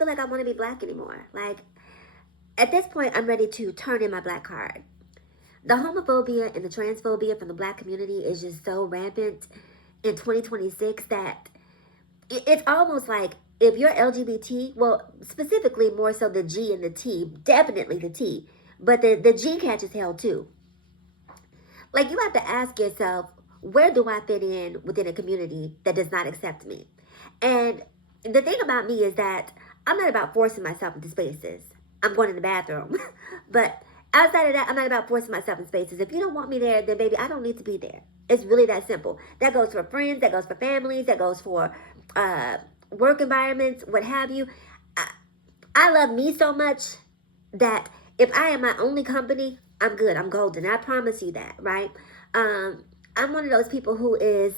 feel like I want to be black anymore. Like, at this point, I'm ready to turn in my black card. The homophobia and the transphobia from the black community is just so rampant in 2026 that it's almost like if you're LGBT, well, specifically more so the G and the T, definitely the T, but the G catches hell too. Like, you have to ask yourself, where do I fit in within a community that does not accept me? And the thing about me is that I'm not about forcing myself into spaces. I'm going to the bathroom. But outside of that, I'm not about forcing myself in spaces. If you don't want me there, then baby, I don't need to be there. It's really that simple. That goes for friends, that goes for families, that goes for work environments, what have you. I love me so much that if I am my only company, I'm good. I'm golden. I promise you that, right? I'm one of those people who is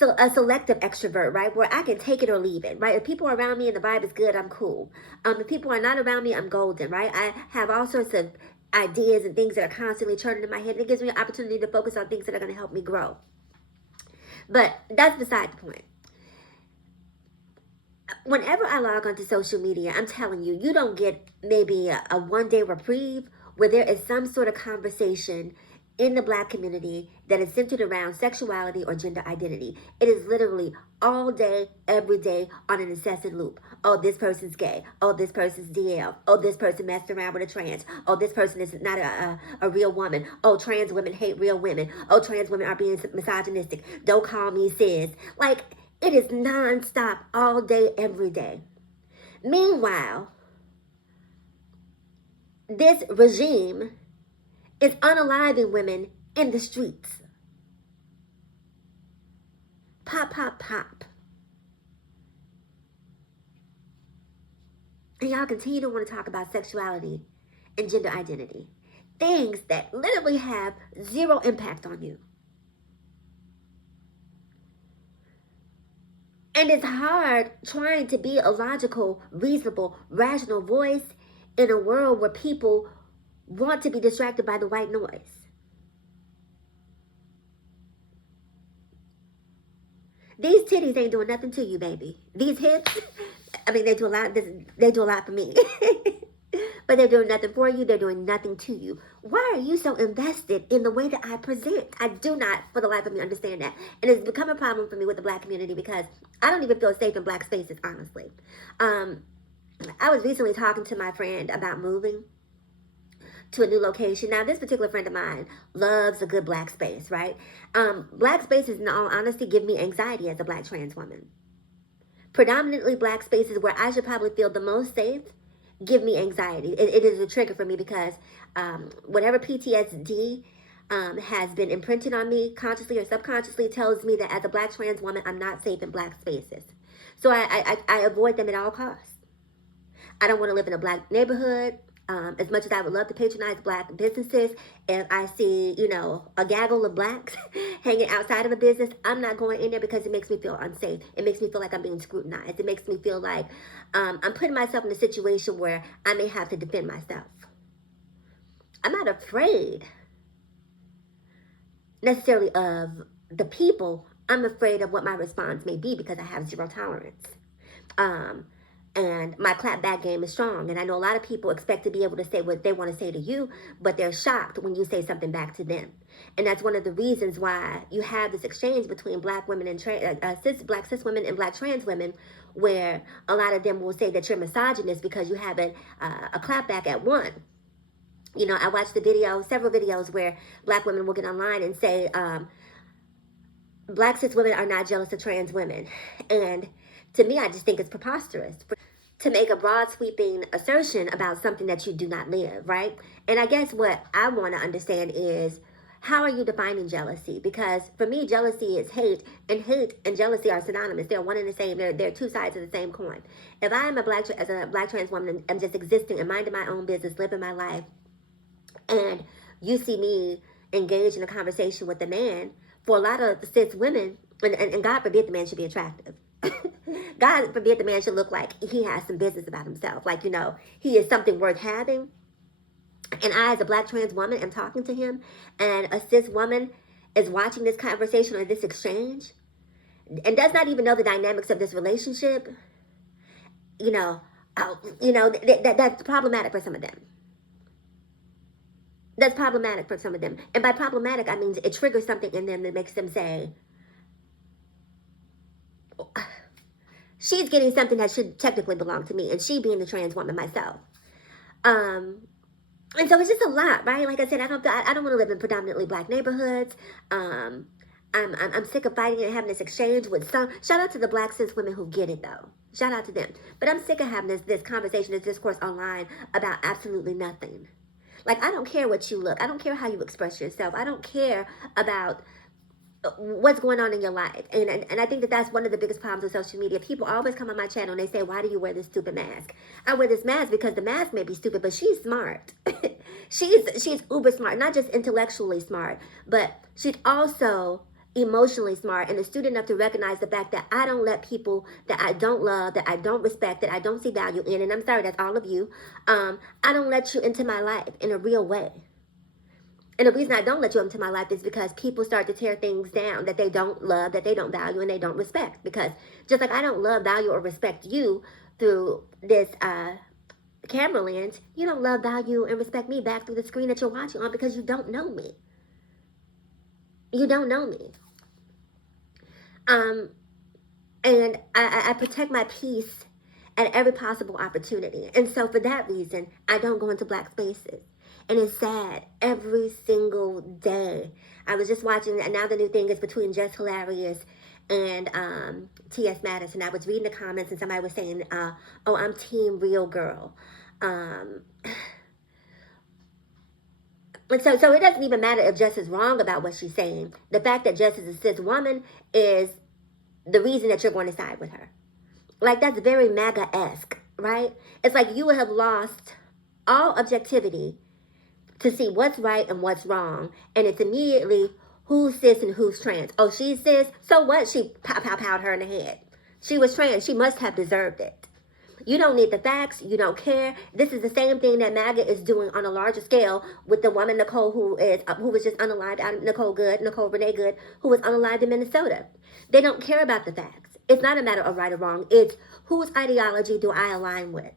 a selective extrovert, right? Where I can take it or leave it, right? If people are around me and the vibe is good, I'm cool. If people are not around me, I'm golden, right? I have all sorts of ideas and things that are constantly churning in my head. And it gives me an opportunity to focus on things that are going to help me grow. But that's beside the point. Whenever I log onto social media, I'm telling you, you don't get maybe a one-day reprieve where there is some sort of conversation in the black community that is centered around sexuality or gender identity. It is literally all day, every day on an incessant loop. Oh, this person's gay. Oh, this person's DL. Oh, this person messed around with a trans. Oh, this person is not a real woman. Oh, trans women hate real women. Oh, trans women are being misogynistic. Don't call me sis. Like, it is nonstop all day, every day. Meanwhile, this regime is unaliving women in the streets. Pop, pop, pop. And y'all continue to want to talk about sexuality and gender identity. Things that literally have zero impact on you. And it's hard trying to be a logical, reasonable, rational voice in a world where people want to be distracted by the white noise. These titties ain't doing nothing to you, baby. These hips, I mean, they do a lot. They do a lot for me. But they're doing nothing for you. They're doing nothing to you. Why are you so invested in the way that I present? I do not, for the life of me, understand that. And it's become a problem for me with the black community because I don't even feel safe in black spaces, honestly. I was recently talking to my friend about moving to a new location. Now, this particular friend of mine loves a good black space, right? Black spaces, in all honesty, give me anxiety as a black trans woman. Predominantly black spaces where I should probably feel the most safe give me anxiety. It is a trigger for me because whatever PTSD has been imprinted on me, consciously or subconsciously, tells me that as a black trans woman, I'm not safe in black spaces. So I avoid them at all costs. I don't want to live in a black neighborhood. As much as I would love to patronize black businesses, if I see, a gaggle of blacks hanging outside of a business, I'm not going in there because it makes me feel unsafe. It makes me feel like I'm being scrutinized. It makes me feel like I'm putting myself in a situation where I may have to defend myself. I'm not afraid necessarily of the people. I'm afraid of what my response may be because I have zero tolerance. And my clapback game is strong. And I know a lot of people expect to be able to say what they want to say to you, but they're shocked when you say something back to them. And that's one of the reasons why you have this exchange between black women and black cis women and black trans women, where a lot of them will say that you're misogynist because you have a clapback at one. I watched several videos where black women will get online and say, black cis women are not jealous of trans women. And to me, I just think it's preposterous to make a broad sweeping assertion about something that you do not live, right? And I guess what I want to understand is, how are you defining jealousy? Because for me, jealousy is hate and jealousy are synonymous. They're one and the same. They're two sides of the same coin. If I am as a black trans woman, I'm just existing and minding my own business, living my life, and you see me engage in a conversation with a man, for a lot of cis women, and God forbid the man should be attractive. God forbid the man should look like he has some business about himself. Like, he is something worth having. And I, as a black trans woman, am talking to him. And a cis woman is watching this conversation or this exchange and does not even know the dynamics of this relationship. that's problematic for some of them. That's problematic for some of them. And by problematic, I mean it triggers something in them that makes them say, she's getting something that should technically belong to me, and she being the trans woman myself. And so it's just a lot, right? Like I said, I don't want to live in predominantly black neighborhoods. I'm sick of fighting and having this exchange with some. Shout out to the black cis women who get it though. Shout out to them. But I'm sick of having this conversation, this discourse online about absolutely nothing. Like, I don't care what you look. I don't care how you express yourself. I don't care about what's going on in your life. And I think that that's one of the biggest problems with social media. People always come on my channel and they say, why do you wear this stupid mask? I wear this mask because the mask may be stupid, but she's smart. she's uber smart, not just intellectually smart, but she's also emotionally smart and astute enough to recognize the fact that I don't let people that I don't love, that I don't respect, that I don't see value in, and I'm sorry, that's all of you, I don't let you into my life in a real way. And the reason I don't let you into my life is because people start to tear things down that they don't love, that they don't value, and they don't respect. Because just like I don't love, value, or respect you through this camera lens, you don't love, value, and respect me back through the screen that you're watching on because you don't know me. You don't know me. And I protect my peace at every possible opportunity. And so for that reason, I don't go into black spaces. And it's sad every single day. I was just watching, and now the new thing is between Just Hilarious and T.S. Madison. I was reading the comments and somebody was saying, oh, I'm team real girl. And so it doesn't even matter if Jess is wrong about what she's saying. The fact that Jess is a cis woman is the reason that you're going to side with her. Like, that's very MAGA-esque, right? It's like you have lost all objectivity to see what's right and what's wrong. And it's immediately who's cis and who's trans. Oh, she's cis? So what? She pow her in the head. She was trans. She must have deserved it. You don't need the facts. You don't care. This is the same thing that MAGA is doing on a larger scale with the woman Nicole who was just unalived out of Nicole Renee Good, who was unalived in Minnesota. They don't care about the facts. It's not a matter of right or wrong. It's whose ideology do I align with?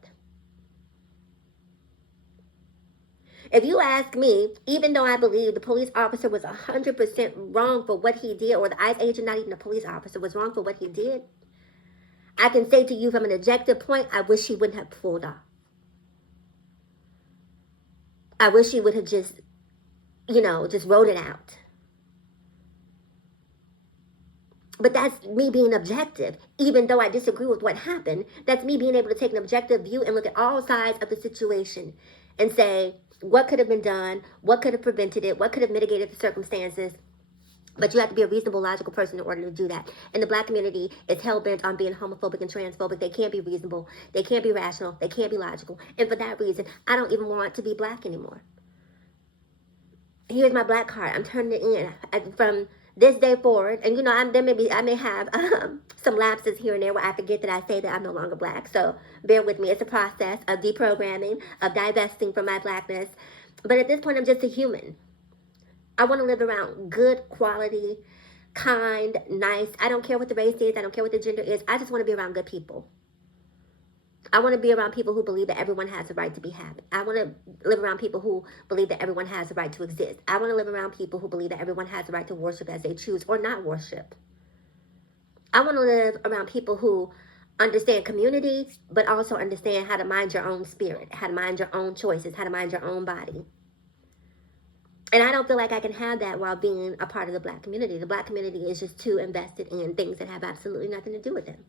If you ask me, even though I believe the police officer was 100% wrong for what he did, or the ICE agent, not even the police officer, was wrong for what he did, I can say to you from an objective point, I wish he wouldn't have pulled off. I wish he would have just wrote it out. But that's me being objective. Even though I disagree with what happened, that's me being able to take an objective view and look at all sides of the situation and say, what could have been done? What could have prevented it? What could have mitigated the circumstances? But you have to be a reasonable, logical person in order to do that. And the black community is hell-bent on being homophobic and transphobic. They can't be reasonable. They can't be rational. They can't be logical. And for that reason, I don't even want to be black anymore. Here's my black card. I'm turning it in from this day forward. And, I may have some lapses here and there where I forget that I say that I'm no longer black. So bear with me. It's a process of deprogramming, of divesting from my blackness. But at this point, I'm just a human. I want to live around good quality, kind, nice. I don't care what the race is. I don't care what the gender is. I just want to be around good people. I want to be around people who believe that everyone has the right to be happy. I want to live around people who believe that everyone has the right to exist. I want to live around people who believe that everyone has the right to worship as they choose or not worship. I want to live around people who understand community, but also understand how to mind your own spirit, how to mind your own choices, how to mind your own body. And I don't feel like I can have that while being a part of the black community. The black community is just too invested in things that have absolutely nothing to do with them.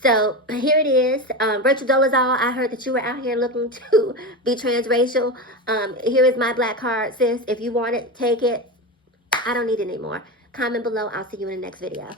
So here it is. Rachel Dolezal, I heard that you were out here looking to be transracial. Here is my black card, sis. If you want it, take it. I don't need it anymore. Comment below. I'll see you in the next video.